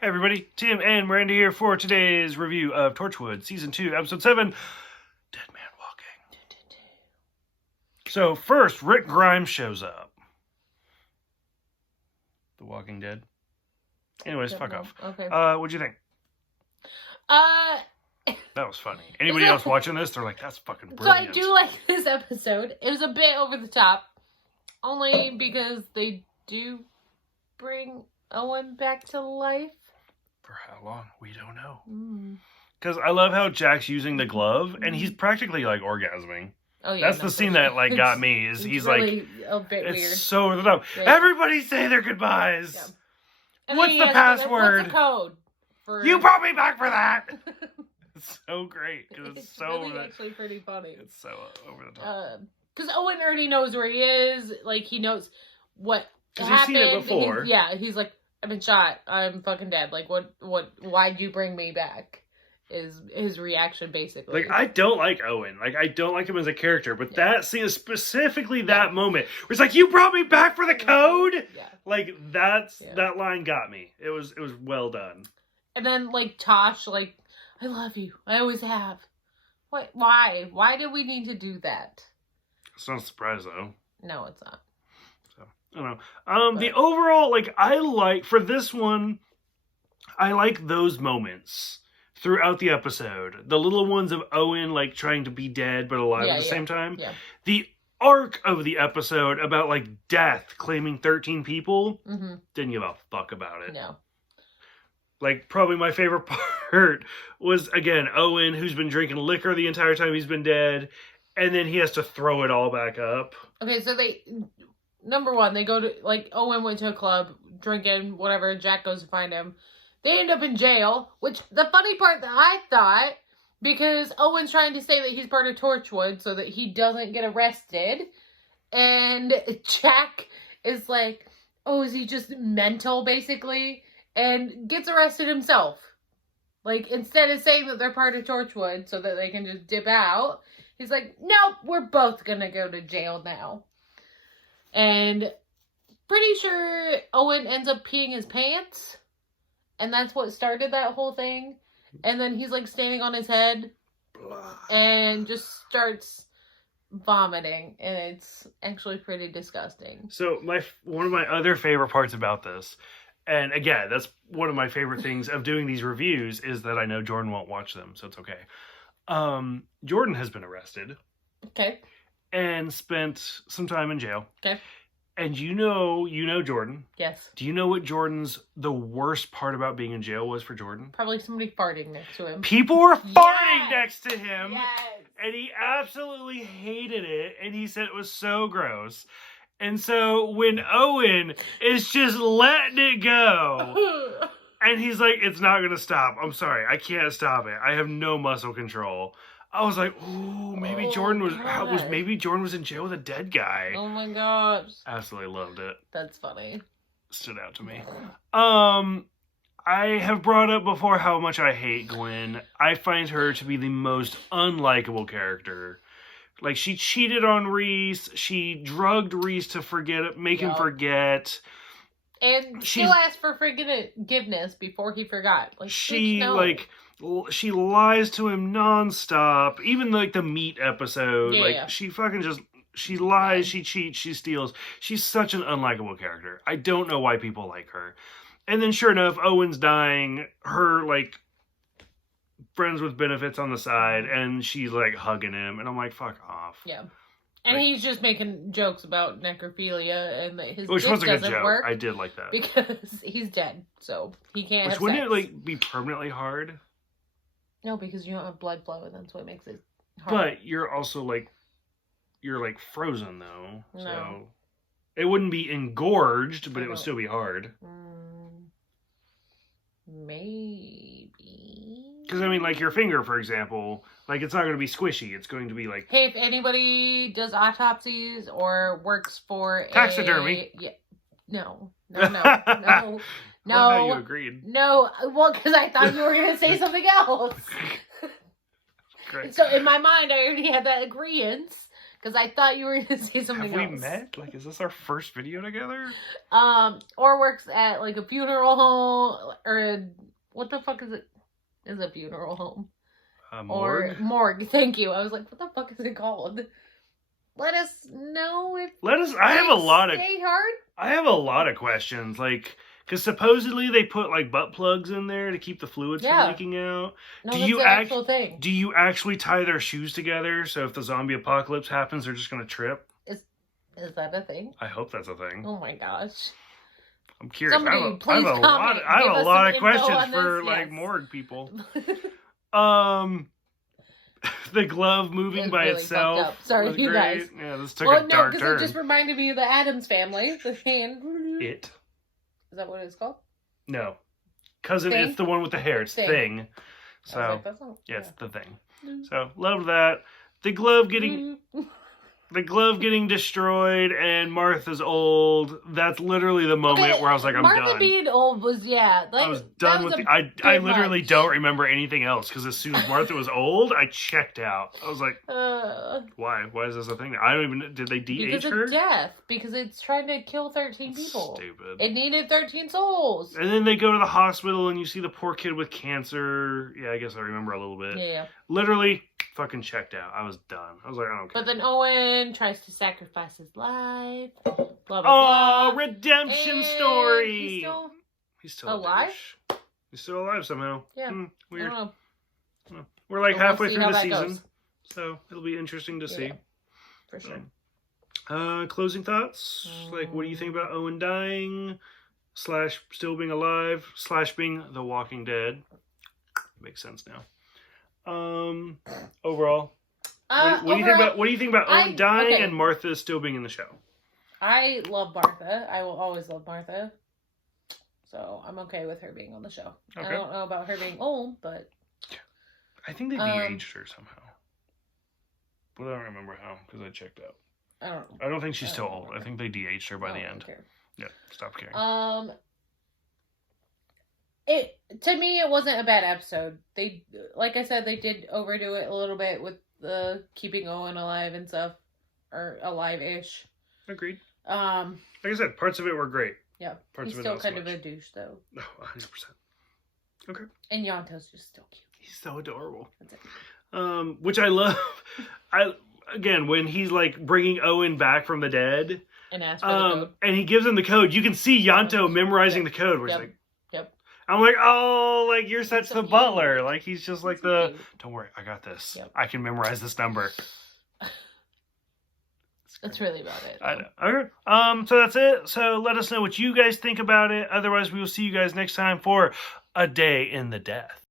Hey everybody, Tim and Miranda here for today's review of Torchwood, Season 2, Episode 7, Dead Man Walking. So first, Rick Grimes shows up. The Walking Dead. Anyways, fuck off. Okay. What'd you think? That was funny. Anybody else watching this, they're like, that's fucking brilliant. So I do like this episode. It was a bit over the top. Only because they do bring Owen back to life. For how long? We don't know. Because I love how Jack's using the glove, and he's practically, like, orgasming. Oh, yeah. That's the scene that, like, got me, is he's really like... a bit it's weird. So over the top. Right. Everybody say their goodbyes! Yeah. What's the password? What's the code? You brought me back for that! It's so great. It's so really actually pretty funny. It's so over the top. Because Owen already knows where he is. Like, he knows what happened. He's seen it before. He's like, I've been shot. I'm fucking dead. Like, why'd you bring me back? Is his reaction, basically. Like, I don't like Owen. Like, I don't like him as a character. But that scene, specifically that moment, where it's like, you brought me back for the code? Yeah. Like, that line got me. It was well done. And then, like, Tosh, like, I love you. I always have. What? Why? Why did we need to do that? It's not a surprise, though. No, it's not. I don't know. The overall, like, for this one, I like those moments throughout the episode. The little ones of Owen, like, trying to be dead but alive at the same time. Yeah. The arc of the episode about, like, death claiming 13 people, didn't give a fuck about it. No. Like, probably my favorite part was, again, Owen, who's been drinking liquor the entire time he's been dead, and then he has to throw it all back up. Okay, so number one, they go to, like, Owen went to a club, drinking, whatever, Jack goes to find him. They end up in jail, which, the funny part that I thought, because Owen's trying to say that he's part of Torchwood so that he doesn't get arrested, and Jack is like, oh, is he just mental, basically? And gets arrested himself. Like, instead of saying that they're part of Torchwood so that they can just dip out, he's like, nope, we're both gonna go to jail now. And pretty sure Owen ends up peeing his pants. And that's what started that whole thing. And then he's, like, standing on his head. And just starts vomiting. And it's actually pretty disgusting. So, one of my other favorite parts about this... And again, that's one of my favorite things of doing these reviews is that I know Jordan won't watch them, so it's okay. Jordan has been arrested. Okay. And spent some time in jail. Okay. And you know Jordan. Yes. Do you know what the worst part about being in jail was for Jordan? Probably somebody farting next to him. People were farting next to him. Yes. And he absolutely hated it. And he said it was so gross. And so when Owen is just letting it go, and he's like, it's not going to stop. I'm sorry. I can't stop it. I have no muscle control. I was like, ooh, maybe Jordan was in jail with a dead guy. Oh my gosh. Absolutely loved it. That's funny. Stood out to me. I have brought up before how much I hate Gwen. I find her to be the most unlikable character. Like, she cheated on Reese. She drugged Reese to make him forget. And still asked for forgiveness before he forgot. Like, she lies to him nonstop. Even, like, the meat episode. She fucking just... She lies, she cheats, she steals. She's such an unlikable character. I don't know why people like her. And then, sure enough, Owen's dying. Her, like... friends with benefits on the side, and she's like hugging him, and I'm like, fuck off. Yeah. And he's just making jokes about necrophilia and that his dick was a good doesn't joke. work. I did like that. Because he's dead, so he can't have sex. Wouldn't it like be permanently hard? No, because you don't have blood flow, and that's what makes it hard. But you're also like frozen though. No. So it wouldn't be engorged, but it would still be hard. Maybe. Because, I mean, like, your finger, for example, like, it's not going to be squishy. It's going to be, like... Hey, if anybody does autopsies or works for taxidermy. No. No. How you agreed. No. Well, because I thought you were going to say something else. Great. So, in my mind, I already had that agreement because I thought you were going to say something else. Have we met? Like, is this our first video together? Or works at, like, a funeral home, or what the fuck is it? Is a funeral home? Morgue? Or morgue, thank you. I was like, what the fuck is it called? Let us know if... I have a lot hard. of questions, like... Because supposedly they put, like, butt plugs in there to keep the fluids from leaking out. No, that's the actual thing. Do you actually tie their shoes together so if the zombie apocalypse happens, they're just going to trip? Is that a thing? I hope that's a thing. Oh, my gosh. I'm curious. Somebody, I have a lot of questions for, like, morgue people. The glove moving by really itself. Sorry, you great. guys. Yeah, this took a dark turn. It just reminded me of the Addams Family. The hand. It. Is that what it's called? No. Cousin, it's the one with the hair. It's Thing. So, it's the Thing. So, love that. The glove getting destroyed and Martha's old. That's literally the moment where I was like, I'm done. Martha being old was, I was done with I literally don't remember anything else because as soon as Martha was old, I checked out. I was like, why? Why is this a thing? I don't even, did they de-age her? Because of death. Because it's trying to kill 13 people. Stupid. It needed 13 souls. And then they go to the hospital and you see the poor kid with cancer. Yeah, I guess I remember a little bit. Yeah. Literally fucking checked out. I was done. I was like, I don't care. But then Owen tries to sacrifice his life. Blah, blah, blah. Redemption story. He's still alive? He's still alive somehow. Yeah. Weird. I don't know. We're like halfway through the season. Goes. So it'll be interesting to see. For sure. Closing thoughts? Like, what do you think about Owen dying? / still being alive? / being The Walking Dead? Makes sense now. Overall, what do you think about Owen dying and Martha still being in the show? I love Martha. I will always love Martha. So I'm okay with her being on the show. Okay. I don't know about her being old, but I think they de-aged her somehow. But I don't remember how because I checked out. I don't think she's still old. I think they de-aged her by the end. Yeah, stop caring. To me, it wasn't a bad episode. They, like I said, they did overdo it a little bit with the keeping Owen alive and stuff, or alive-ish. Agreed. Like I said, parts of it were great. Yeah, parts he's of it still not kind so of much. a douche, though. No, 100%. Okay. And Yanto's just still cute. He's so adorable. That's it. Which I love. Again, when he's like bringing Owen back from the dead, and asks for the code, and he gives him the code. You can see Yanto memorizing the code. Where he's like. I'm like, oh, like, you're such the butler. Like, he's just like don't worry, I got this. Yep. I can memorize this number. That's really about it. I know. Okay. So that's it. So let us know what you guys think about it. Otherwise, we will see you guys next time for A Day in the Death.